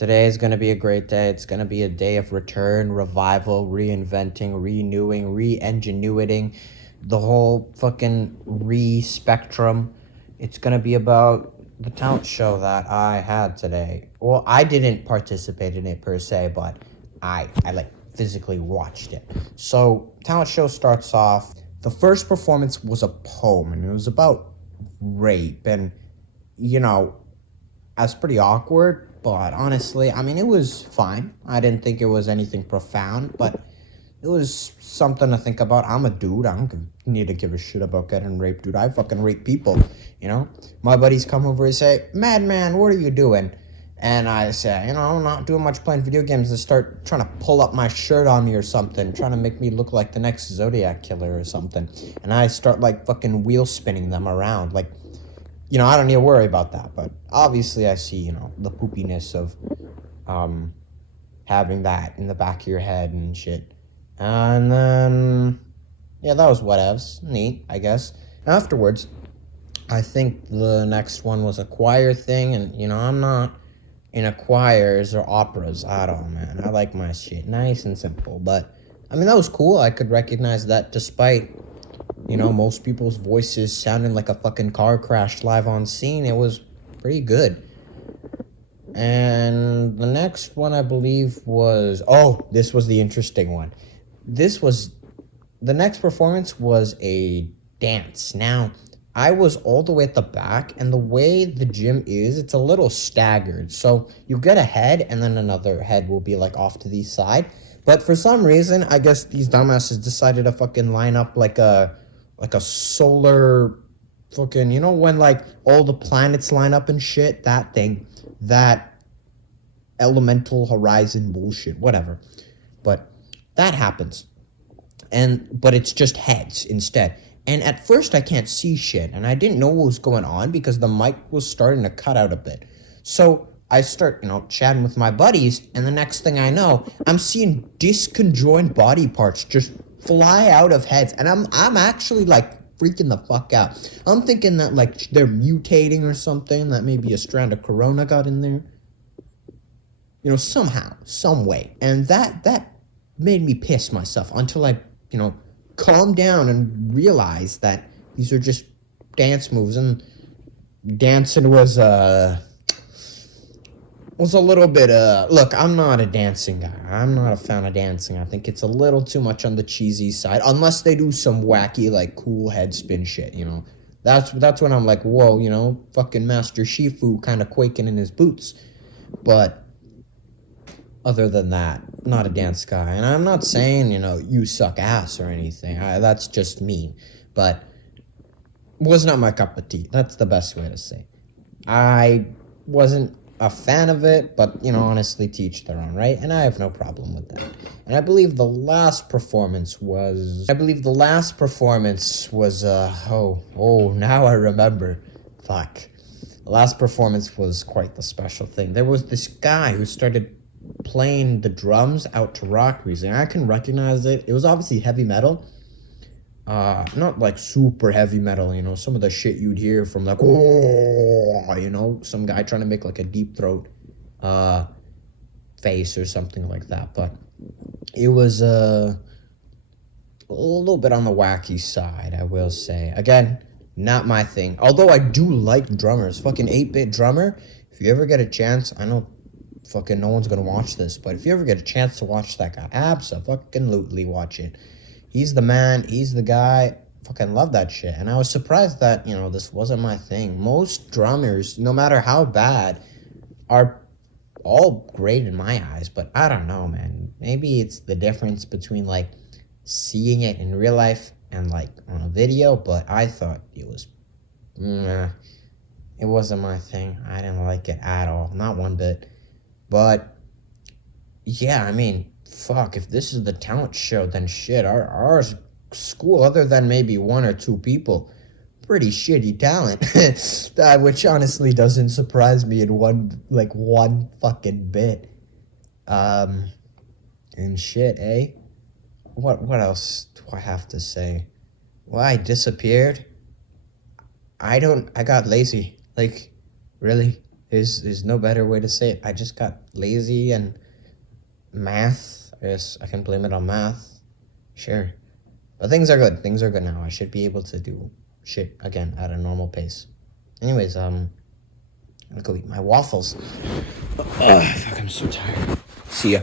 Today is going to be a great day. It's going to be a day of return, revival, reinventing, renewing, re-engineering, the whole fucking re-spectrum. It's going to be about the talent show that I had today. Well, I didn't participate in it per se, but I like physically watched it. So, talent show starts off. The first performance was a poem, and it was about rape, and you know, that's pretty awkward, but honestly, I mean, it was fine. I didn't think it was anything profound, but it was something to think about. I'm a dude. I don't need to give a shit about getting raped, dude. I fucking rape people, you know? My buddies come over and say, Madman, what are you doing? And I say, I'm not doing much playing video games. They start trying to pull up my shirt on me or something, trying to make me look like the next Zodiac killer or something. And I start, like, fucking wheel spinning them around, like, I don't need to worry about that, but obviously I see, the poopiness of having that in the back of your head and shit. And then, yeah, that was whatevs. Neat, I guess. Afterwards, I think the next one was a choir thing, and, I'm not into choirs or operas at all, man. I like my shit nice and simple, but, I mean, that was cool. I could recognize that despite most people's voices sounding like a fucking car crash live on scene. It was pretty good. And the next one, I believe, was... Oh, this was the interesting one. The next performance was a dance. Now, I was all the way at the back, and the way the gym is, it's a little staggered. So you get a head, and then another head will be, like, off to the side. But for some reason, I guess these dumbasses decided to fucking line up like a solar fucking, when like all the planets line up and shit, that thing, that elemental horizon bullshit, whatever. But that happens. But it's just heads instead. And at first I can't see shit, and I didn't know what was going on because the mic was starting to cut out a bit. So I start, chatting with my buddies, and the next thing I know, I'm seeing disconjoined body parts just fly out of heads, and I'm actually like freaking the fuck out. I'm thinking that like they're mutating or something, that maybe a strand of corona got in there. Somehow, some way. And that made me piss myself until I, calmed down and realized that these are just dance moves, and dancing was a little bit, look, I'm not a dancing guy. I'm not a fan of dancing. I think it's a little too much on the cheesy side, unless they do some wacky, like, cool head spin shit, That's when I'm like, whoa, fucking Master Shifu kind of quaking in his boots. But other than that, not a dance guy. And I'm not saying, you suck ass or anything. That's just mean. But was not my cup of tea. That's the best way to say. I wasn't a fan of it, but, honestly, teach their own, right? And I have no problem with that. And I believe the last performance was, now I remember. Fuck. The last performance was quite the special thing. There was this guy who started playing the drums out to rock music, and I can recognize it. It was obviously heavy metal. Not like super heavy metal, some of the shit you'd hear from like, some guy trying to make like a deep throat, face or something like that. But it was, a little bit on the wacky side, I will say. Again, not my thing. Although I do like drummers. Fucking 8-bit drummer. If you ever get a chance, I know fucking no one's gonna watch this, but if you ever get a chance to watch that guy, abso-fucking-lutely watch it. He's the man. He's the guy. Fucking love that shit. And I was surprised that, this wasn't my thing. Most drummers, no matter how bad, are all great in my eyes. But I don't know, man. Maybe it's the difference between, like, seeing it in real life and, like, on a video. But I thought it was... it wasn't my thing. I didn't like it at all. Not one bit. But, yeah, I mean... Fuck, if this is the talent show, then shit, our school, other than maybe one or two people, pretty shitty talent. Which honestly doesn't surprise me in one fucking bit. And shit, eh? What else do I have to say? Well, I disappeared. I got lazy. Like, really? There's no better way to say it. I just got lazy and math. I guess I can blame it on math. Sure. But things are good. Things are good now. I should be able to do shit again at a normal pace. Anyways, I'm gonna go eat my waffles. Fuck, I'm so tired. See ya.